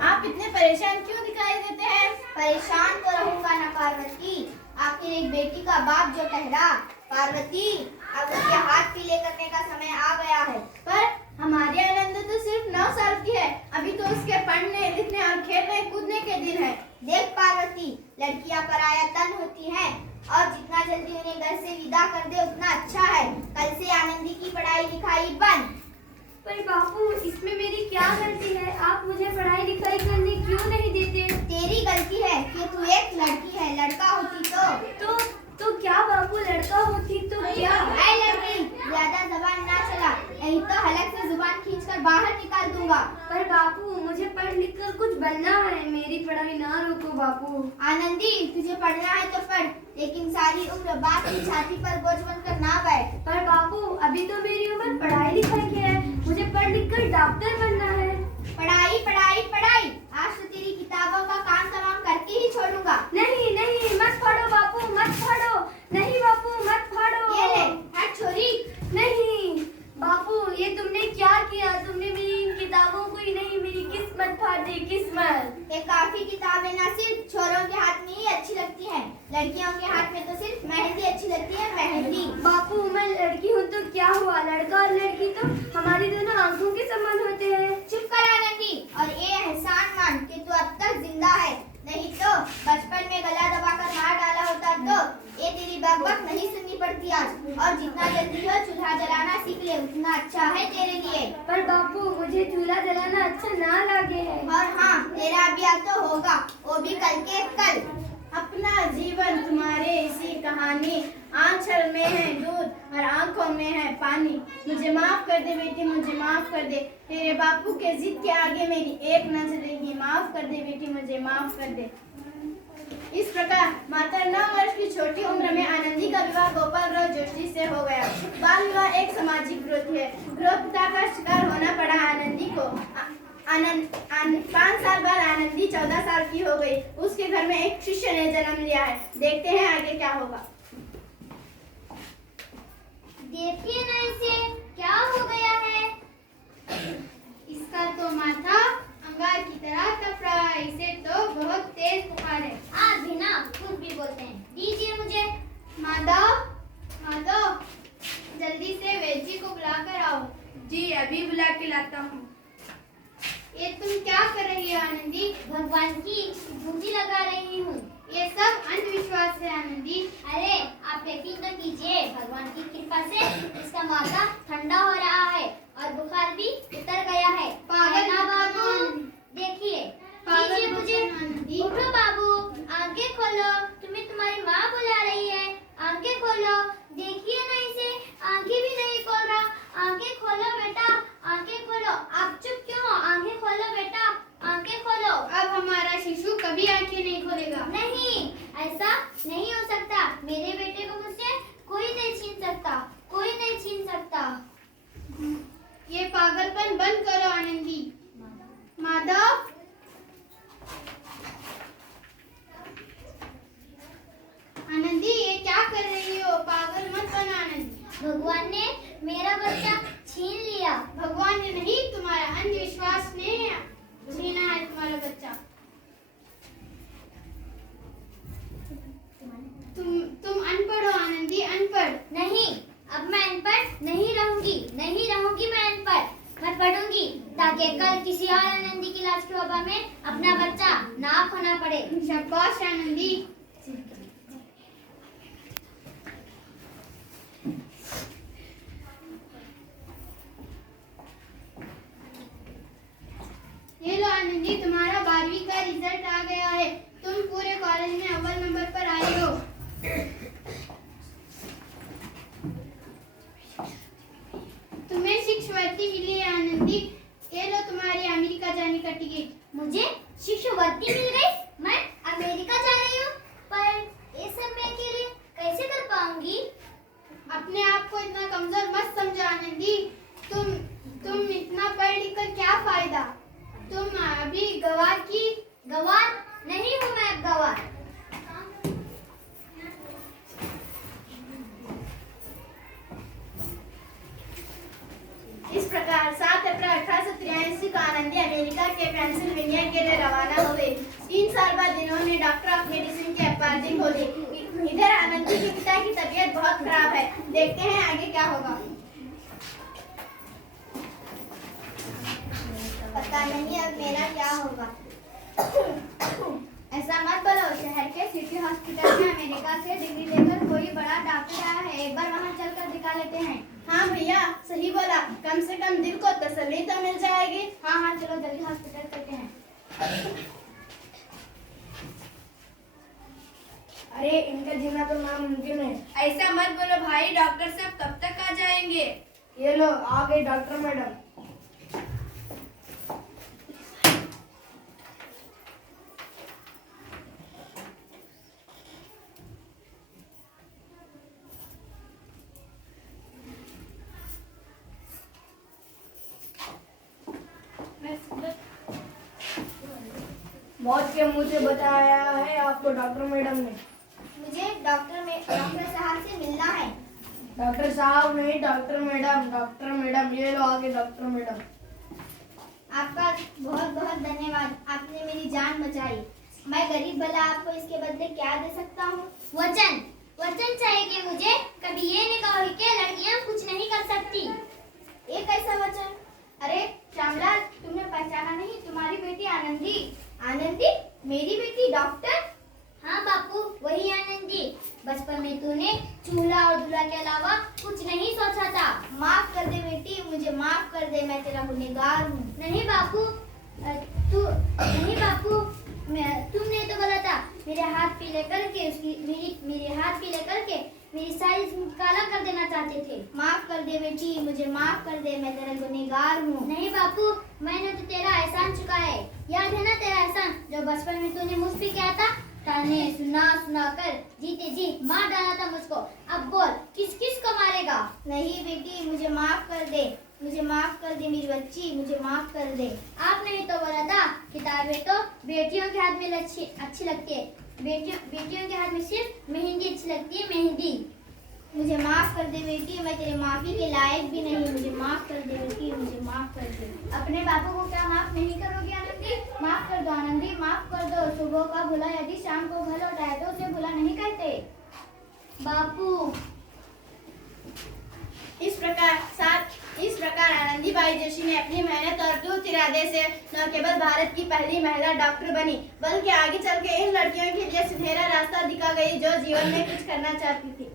आप इतने परेशान क्यों दिखाई देते हैं? परेशान तो रहूंगा ना पार्वती, आखिर एक बेटी का बाप जो ठहरा। पार्वती, अब उसके हाथ पीले करने का समय आ गया है। पर हमारी आनंद तो सिर्फ 9 साल की है, अभी तो उसके पढ़ने लिखने और खेलने कूदने के दिन है। देख पार्वती, लड़कियां पराया तन होती हैं और जितना जल्दी उन्हें घर से विदा कर दे उतना अच्छा है। कल से आनंदी की पढ़ाई लिखाई बंद। पर बापू, इसमें मेरी क्या गलती है? आप मुझे पढ़ाई लिखाई करने क्यों नहीं देते? तेरी गलती है कि तू एक लड़की है, लड़का होती तो क्या बापू, लड़का होती तो क्या? ऐ लड़की, ज्यादा जबान ना चला, नहीं तो हलक से जुबान खींचकर बाहर निकाल दूंगा। पर बापू, मुझे पढ़ लिख कर कुछ बनना है, मेरी पढ़ाई ना रोको बापू। आनंदी, तुझे पढ़ना है तो पढ़, लेकिन सारी उम्र बाप की छाती पर बोझ बनकर ना बैठ। पर बापू, अभी तो मेरी उम्र पढ़ाई लिखाई की है, मुझे पढ़ लिख कर डॉक्टर बनना है। पढ़ाई पढ़ाई पढ़ाई, आज तो तेरी किताबों का काम तमाम करके ही छोड़ूंगा। नहीं नहीं, मत फाड़ो बापू, मत फाड़ो। नहीं बापू, मत फाड़ो। ये ले, हट छोरी। नहीं बापू, ये तुमने क्या किया? तुमने मेरी इन किताबों को ही नहीं, मेरी किस्मत फाड़ दी, किस्मत। ये काफी किताबें ना सिर्फ छोरों के हाथ में ही अच्छी लगती हैं, लड़कियों के हाथ में तो सिर्फ मेहंदी अच्छी लगती है, मेहंदी। बापू, मैं लड़की हूँ तो क्या हुआ? लड़का और लड़की तो हमारी दोनों आंखों के समान होते हैं। चुप कर आनंदी, और ये एहसान मान कि तू अब तक जिंदा है, नहीं तो बचपन में गला दबाकर मार डाला होता तो ये तेरी बकबक नहीं सुननी पड़ती आज। और जितना जल्दी हो चूल्हा जलाना सीख ले, उतना अच्छा है तेरे लिए। पर बापू, मुझे चूल्हा जलाना अच्छा ना लगे है। और हाँ, तेरा ब्याह तो होगा, वो भी कल के कल। अपना जीवन तुम्हारे इसी कहानी, आंचल में है दूध और आंखों में है पानी। मुझे माफ कर दे बेटी, मुझे माफ कर दे, तेरे बापू के जिद के आगे मेरी एक न चलेगी। माफ कर दे बेटी, मुझे माफ कर दे। इस प्रकार मात्र 9 वर्ष की छोटी उम्र में आनंदी का विवाह गोपाल राव जोशी से हो गया। बाल विवाह एक सामाजिक विरोध है, गृहपिता का शिकार होना पड़ा आनंदी को। 5 साल बाद आनंदी 14 साल की हो गई। उसके घर में एक शिष्य ने जन्म लिया है। देखते हैं आगे क्या होगा। देखिए ना इसे, क्या हो गया है? इसका तो माथा अंगार की तरह तप रहा है, इसे तो बहुत तेज बुखार है। आप भी ना खुद भी बोलते हैं। दीजिए मुझे। माधव, माधव, जल्दी से वैद्य जी को बुला कर आओ। जी, अभी बुला के लाता हूँ। ये तुम क्या कर रही हो आनंदी? भगवान की धूजी लगा रही हूँ। ये सब अंधविश्वास है आनंदी। अरे आप यकीन तो कीजिए, भगवान की कृपा से इसका माथा ठंडा हो रहा है और बुखार भी उतर गया है। पागल ना बाबू, आनंदी। देखिए, पागल कीजिए मुझे। आनंदी। उठो बाबू, आंखें खोलो, तुम्हें तुम्हारी माँ बुला रही है। आंखें खोलो, देखिए ना इसे, आंखें भी नहीं खोल रहा। आंखें खोलो बेटा, आंखें खोलो। आप चुप क्यों हो? आंखें खोलो बेटा, आंखें खोलो। अब हमारा शिशु कभी आंखें नहीं खोलेगा। नहीं, ऐसा नहीं हो सकता। मेरे बेटे को मुझसे कोई नहीं छीन सकता, कोई नहीं छीन सकता। ये पागलपन बंद करो आनंदी। माधव, आनंदी, ये क्या कर रही हो? पागल मत बना आनंदी। भगवान ने मेरा बच्चा छीन लिया। भगवान ने नहीं, तुम्हारा अंधविश्वास ने छीना है तुम्हारा बच्चा। तुम अनपढ़ हो आनंदी, अनपढ़। नहीं, अब मैं अनपढ़ नहीं रहूंगी, नहीं रहूंगी मैं अनपढ़। मैं पढ़ूंगी ताकि कल किसी और आनंदी की लाश की वबा में अपना बच्चा ना खोना पड़े। शाबाश आनंदी। ये लो आनंदी, तुम्हारा 12वीं का रिजल्ट आ गया है। तुम पूरे कॉलेज में अव्वल नंबर पर आई हो। तुम्हें शिक्षावृत्ति मिली है आनंदी। ये लो तुम्हारी अमेरिका जाने का टिकट। मुझे शिक्षावृत्ति मिल गई, मैं अमेरिका जा रही हूँ। पर ये सब मैं अकेले कैसे कर पाऊंगी? अपने आप को इतना कमजोर मत समझो आनंदी। तुम इतना पढ़ लिख कर क्या फायदा? तुम अभी गवार की। गवार नहीं हूँ मैं, अब गवार। इस प्रकार 7 अप्रैल 1883 को आनंदी अमेरिका के पेंसिल्वेनिया के होवे। 3 साल बाद इन्होंने डॉक्टर ऑफ मेडिसिन की अपॉइंटमेंट खोली। इधर आनंद जी के पिता की तबीयत बहुत खराब है। देखते हैं आगे क्या होगा। पता नहीं अब मेरा क्या होगा। ऐसा मत बोलो, शहर के सिटी हॉस्पिटल में अमेरिका से डिग्री लेकर कोई बड़ा डॉक्टर आया है, एक बार वहाँ चलकर दिखा लेते हैं। हाँ भैया सही बोला, कम से कम दिल को तसल्ली तो मिल जाएगी। हाँ हाँ चलो जल्दी हॉस्पिटल चलते हैं। अरे इनका जीना तो नामुमकिन है। ऐसा मत बोलो भाई, डॉक्टर साहब कब तक आ जाएंगे? ये लो आ गई डॉक्टर मैडम। मौत के मुंह से बताया है आपको डॉक्टर मैडम ने। मुझे डॉक्टर साहब से मिलना है। डॉक्टर साहब नहीं डॉक्टर मैडम, डॉक्टर मैडम। ये लो आगे डॉक्टर मैडम। आपका बहुत बहुत धन्यवाद, आपने मेरी जान बचाई। मैं गरीब भला आपको इसके बदले क्या दे सकता हूँ? वचन वचन चाहिए मुझे। कभी ये नहीं कहो कि लड़कियाँ कुछ नहीं कर सकती। ये कैसा वचन? अरे श्यामलाल, तुमने पहचाना नहीं? तुम्हारी बेटी आनंदी। आनंदी? मेरी बेटी डॉक्टर? हाँ बापू, वही आनंदी। बचपन में तूने चूल्हा और दूल्हा के अलावा कुछ नहीं सोचा था। माफ कर दे बेटी, मुझे माफ कर दे, मैं तेरा गुनहगार हूँ। नहीं बापू, तुमने तो बोला था मेरे हाथ पीले करके मेरे हाथ पीले करके मेरी सारी काला कर देना चाहते थे। माफ कर दे बेटी, मुझे माफ कर दे, मैं तेरा गुनहगार हूँ। नहीं बापू, मैंने तो तेरा एहसान चुकाया है। याद है ना तेरा एहसान जो बचपन में तूने मुझ पे किया था? ताने सुना कर जीते जी मार डाला था मुझको। अब बोल किस किस को मारेगा? नहीं बेटी, मुझे माफ कर दे, मुझे माफ कर दे मेरी बच्ची, मुझे माफ कर दे। आपने ही तो बोला था किताबें तो बेटियों के हाथ में अच्छी लगती है, बेटियों के हाथ में सिर्फ मेहंदी अच्छी लगती है, मेहंदी। मुझे माफ कर दे बेटी, मैं तेरे माफी के लायक भी नहीं। मुझे माफ कर दे बेटी, मुझे माफ कर दे। अपने बापू को क्या माफ नहीं करोगी आनंदी? माफ कर दो आनंदी, माफ कर दो। सुबह का भूला यदि शाम को घर लौटाए तो उसे भूला नहीं कहते। बापू इस प्रकार आनंदीबाई जोशी ने अपनी मेहनत और दूर इरादे से न केवल भारत की पहली महिला डॉक्टर बनी, बल्कि आगे चल के इन लड़कियों के लिए सुनहरा रास्ता दिखा गई जो जीवन में कुछ करना चाहती थी।